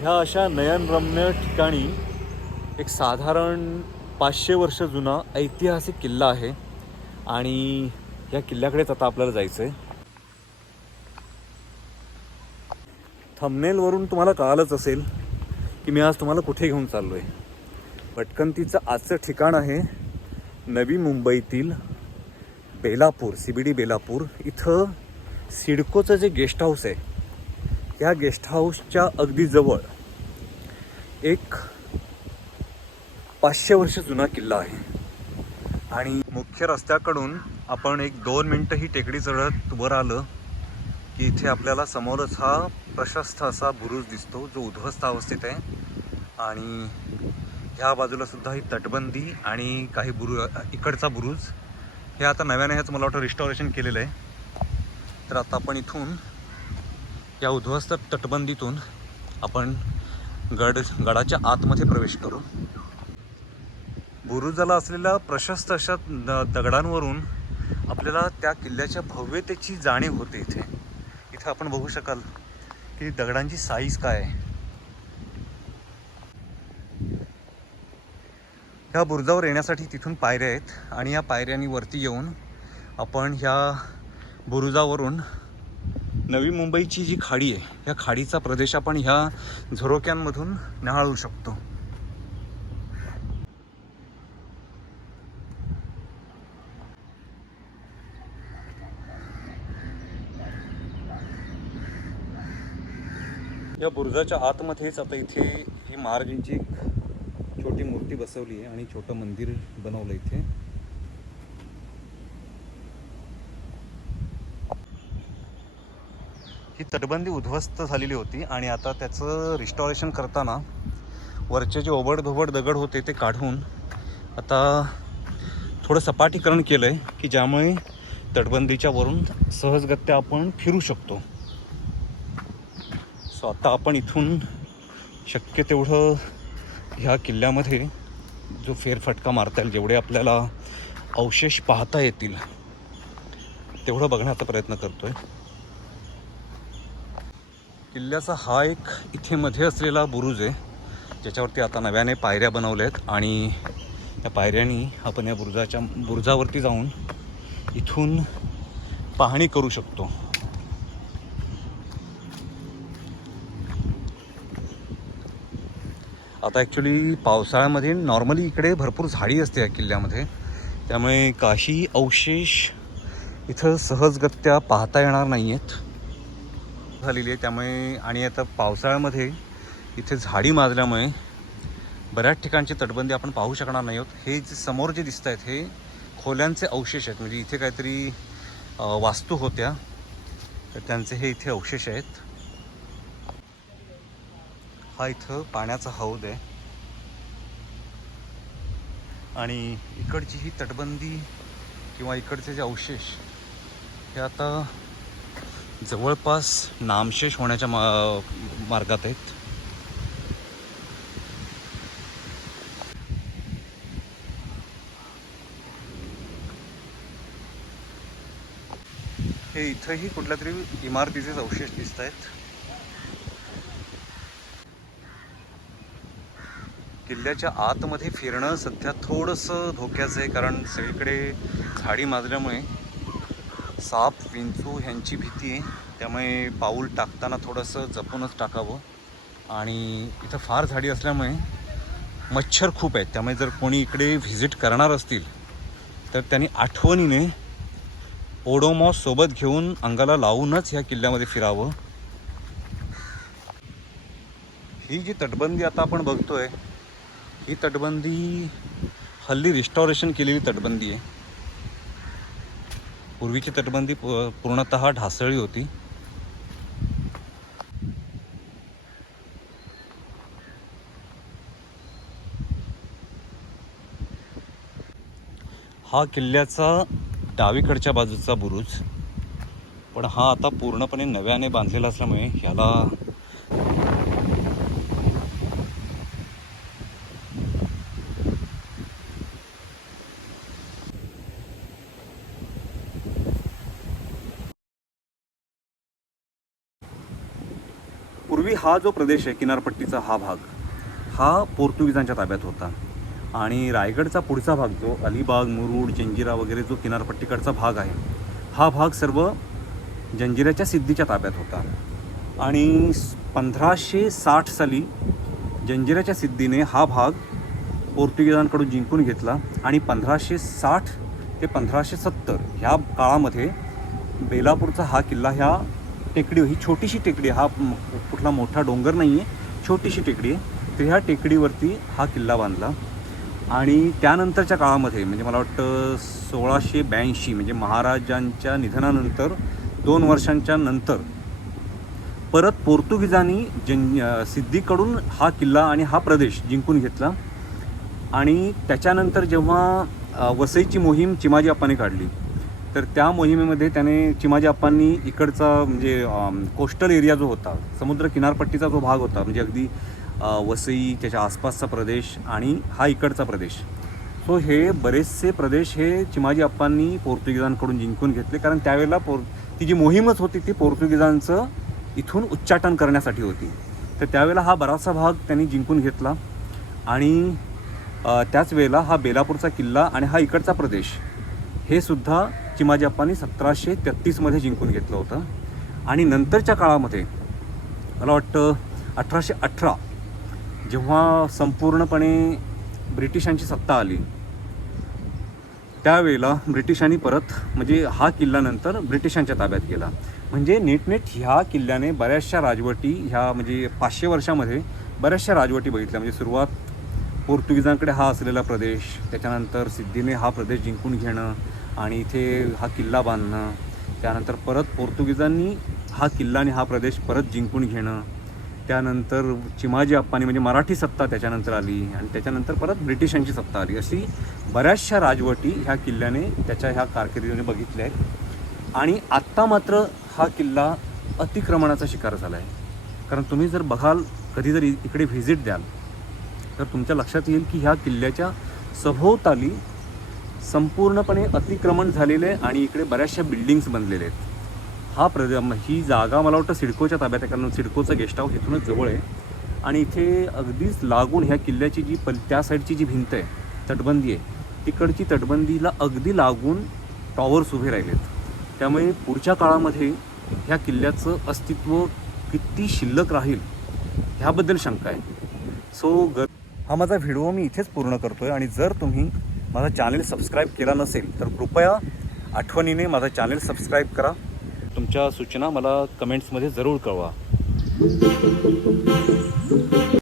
ह्या अशा नयनरम्य ठिकाणी एक साधारण पाचशे वर्ष जुना ऐतिहासिक किल्ला आहे आणि या किल्ल्याकडेच आता आपल्याला जायचं आहे थंबनेलवरून तुम्हाला कळालंच असेल की मी आज तुम्हाला कुठे घेऊन चाललो आहे भटकंतीचं आजचं ठिकाण आहे नवी मुंबईतील Belapur C B D Belapur. इथं सिडकोचं जे गेस्ट हाऊस आहे या गेस्ट हाऊसच्या अगदी जवळ एक पाचशे वर्ष जुना किल्ला आहे. आणि मुख्य रस्त्याकडून आपण एक दोन मिनटं ही टेकडी चढत वर आलं की इथे आपल्याला समोरच हा प्रशस्त असा बुरुज दिसतो जो उद्ध्वस्त अवस्थेत आहे. आणि ह्या बाजूला सुद्धा ही तटबंदी आणि काही बुरु इकडचा बुरुज. हे आता नव्याने ह्याचं मला वाटतं रिस्टॉरेशन केलेलं आहे. तर आता आपण इथून या उद्ध्वस्त तटबंदीतून आपण गड गडाच्या आतमध्ये प्रवेश करू. बुरुजाला असलेल्या प्रशस्त अशा दगडांवरून आपल्याला त्या किल्ल्याच्या भव्यतेची जाणीव होते इथे. इथे आपण बघू शकाल की दगडांची साईज काय आहे. ह्या बुरुजावर येण्यासाठी तिथून पायऱ्या आहेत आणि या पायऱ्यांनी वरती येऊन आपण ह्या बुरुजावरून नवी मुंबईची जी खाडी आहे या खाडीचा प्रदेश आपण ह्या झरोक्यांमधून न्याहाळू शकतो. या बुरुजाच्या आतमध्येच आता इथे ही महाराजांची छोटी मूर्ती बसवली आहे आणि छोटं मंदिर बनवलं इथे. ही तटबंदी उद्ध्वस्त झालेली होती आणि आता त्याचं रिस्टॉरेशन करताना वरचे जे ओबडधोबड दगड होते ते काढून आता थोडं सपाटीकरण केलं आहे की ज्यामुळे तटबंदीच्या वरून सहजगत्या आपण फिरू शकतो. सो आता आपण इथून शक्य तेवढं ह्या किल्ल्यामध्ये जो फेरफटका मारता येईल जेवढे आपल्याला अवशेष पाहता येतील तेवढं बघण्याचा प्रयत्न करतो आहे किल्ल्याचा हा एक इथे मध्ये असलेला बुरुज आहे ज्याच्यावरती आता नव्याने पायऱ्या बनवल्या आहेत आणि या पायऱ्यांनी आपण या बुरुजाच्या बुरुजावरती जाऊन इथून पाहणी करू शकतो. आता ॲक्च्युली पावसाळ्यामध्ये नॉर्मली इकडे भरपूर झाडी असते या किल्ल्यामध्ये. त्यामुळे काही अवशेष इथं सहजगत्या पाहता येणार नाही आहेत झालेली आहे. त्यामुळे आणि आता पावसाळ्यामध्ये इथे झाडी माजल्यामुळे बऱ्याच ठिकाणची तटबंदी आपण पाहू शकणार नाही आहोत. हे जे समोर जे दिसत आहेत हे खोल्यांचे अवशेष आहेत. म्हणजे इथे काहीतरी वास्तू होत्या. तर त्यांचे हे इथे अवशेष आहेत. हा इथं पाण्याचा हौद आहे. आणि इकडची ही तटबंदी किंवा इकडचे जे अवशेष हे आता जवळपास नामशेष होण्याच्या मा मार्गात आहेत. हे इथंही कुठल्या तरी इमारतीचे अवशेष दिसत आहेत. किल्ल्याच्या आतमध्ये फिरणं सध्या थोडंसं धोक्याचं आहे कारण सगळीकडे झाडी माजल्यामुळे साप विंचू ह्यांची भीती आहे. त्यामुळे पाऊल टाकताना थोडंसं जपूनच टाकावं. आणि इथं फार झाडी असल्यामुळे मच्छर खूप आहेत. त्यामुळे जर कोणी इकडे व्हिजिट करणार असतील तर त्यांनी आठवणीने ओडोमॉस सोबत घेऊन अंगाला लावूनच ह्या किल्ल्यामध्ये फिरावं. ही जी तटबंदी आता आपण बघतोय ही तटबंदी हल्ली रिस्टॉरेशन केलेली तटबंदी आहे. पूर्वीची तटबंदी पू- पूर्णतः ढासळली होती. हा किल्ल्याचा डावीकडच्या बाजूचा बुरुज पण हा आता पूर्णपणे नव्याने बांधलेला असल्यामुळे ह्याला पूर्वी हा जो प्रदेश आहे किनारपट्टीचा हा भाग हा पोर्तुगीजांच्या ताब्यात होता. आणि रायगडचा पुढचा भाग जो अलिबाग मुरुड जंजिरा वगैरे जो किनारपट्टीकडचा भाग आहे हा भाग सर्व जंजिऱ्याच्या सिद्धीच्या ताब्यात होता. आणि पंधराशे साठ साली जंजिऱ्याच्या सिद्धीने हा भाग पोर्तुगीजांकडून जिंकून घेतला आणि पंधराशे साठ ते पंधराशे सत्तर ह्या काळामध्ये बेलापूरचा हा किल्ला ह्या टेकडी ही छोटीशी टेकडी हा कुठला मोठा डोंगर नाही आहे छोटीशी टेकडी आहे. तर ह्या टेकडीवरती हा किल्ला बांधला. आणि त्यानंतरच्या काळामध्ये म्हणजे मला वाटतं सोळाशे ब्याऐंशी म्हणजे महाराजांच्या निधनानंतर दोन वर्षांच्या नंतर परत पोर्तुगीजांनी जन सिद्धीकडून हा किल्ला आणि हा प्रदेश जिंकून घेतला. आणि त्याच्यानंतर जेव्हा वसईची मोहीम चिमाजी अप्पाने काढली तर त्या मोहिमेमध्ये त्याने चिमाजी अप्पांनी इकडचा म्हणजे कोस्टल एरिया जो होता समुद्र किनारपट्टीचा जो भाग होता म्हणजे अगदी वसई त्याच्या आसपासचा प्रदेश आणि हा इकडचा प्रदेश. सो हे बरेचसे प्रदेश हे चिमाजी अप्पांनी पोर्तुगीजांकडून जिंकून घेतले. कारण त्यावेळेला पोर ती जी मोहीमच होती ती पोर्तुगीजांचं इथून उच्चाटन करण्यासाठी होती. तर त्यावेळेला हा बराचसा भाग त्यांनी जिंकून घेतला. आणि त्याच वेळेला हा बेलापूरचा किल्ला आणि हा इकडचा प्रदेश हे सुद्धा चिमाजी अप्पांनी सतराशे तेहत्तीसमध्ये जिंकून घेतलं होतं. आणि नंतरच्या काळामध्ये मला वाटतं अठराशे अठरा जेव्हा संपूर्णपणे ब्रिटिशांची सत्ता आली त्यावेळेला ब्रिटिशांनी परत म्हणजे हा किल्ला नंतर ब्रिटिशांच्या ताब्यात गेला. म्हणजे नीटनेट ह्या किल्ल्याने बऱ्याचशा राजवटी ह्या म्हणजे पाचशे वर्षामध्ये बऱ्याचशा राजवटी बघितल्या. म्हणजे सुरुवात पोर्तुगीजांकडे हा असलेला प्रदेश त्याच्यानंतर सिद्धीने हा प्रदेश जिंकून घेणं आणि इथे हा किल्ला बांधणं त्यानंतर परत पोर्तुगीजांनी हा किल्ला आणि हा प्रदेश परत जिंकून घेणं त्यानंतर चिमाजी अप्पानी म्हणजे मराठी सत्ता त्याच्यानंतर आली आणि त्याच्यानंतर परत ब्रिटिशांची सत्ता आली. अशी बऱ्याचशा राजवटी ह्या किल्ल्याने त्याच्या ह्या कारकिर्दीने बघितल्या आहेत. आणि आत्ता मात्र हा किल्ला अतिक्रमणाचा शिकार झाला आहे कारण तुम्ही जर बघाल कधी जर इकडे व्हिजिट द्याल तर तुमच्या लक्षात येईल की ह्या किल्ल्याच्या सभोवताली संपूर्णपणे अतिक्रमण झालेले आहे आणि इकडे बऱ्याचशा बिल्डिंग्स बनलेले आहेत. हा प्र ही जागा मला वाटतं सिडकोच्या ताब्यात आहे कारण सिडकोचं गेस्ट हाऊस इथूनच जवळ आहे. आणि इथे अगदीच लागून ह्या किल्ल्याची जी पल त्या साईडची जी भिंत आहे तटबंदी आहे तिकडची तटबंदीला अगदी लागून टॉवर्स उभे राहिलेत. त्यामुळे पुढच्या काळामध्ये ह्या किल्ल्याचं अस्तित्व किती शिल्लक राहील ह्याबद्दल शंका आहे. सो ग हा माझा व्हिडिओ मी इथेच पूर्ण करतो आहे आणि जर तुम्ही माझा चॅनेल सबस्क्राईब केला नसेल तर कृपया आठवणीने माझा चॅनेल सबस्क्राईब करा. तुमच्या सूचना मला कमेंट्समध्ये जरूर कळवा.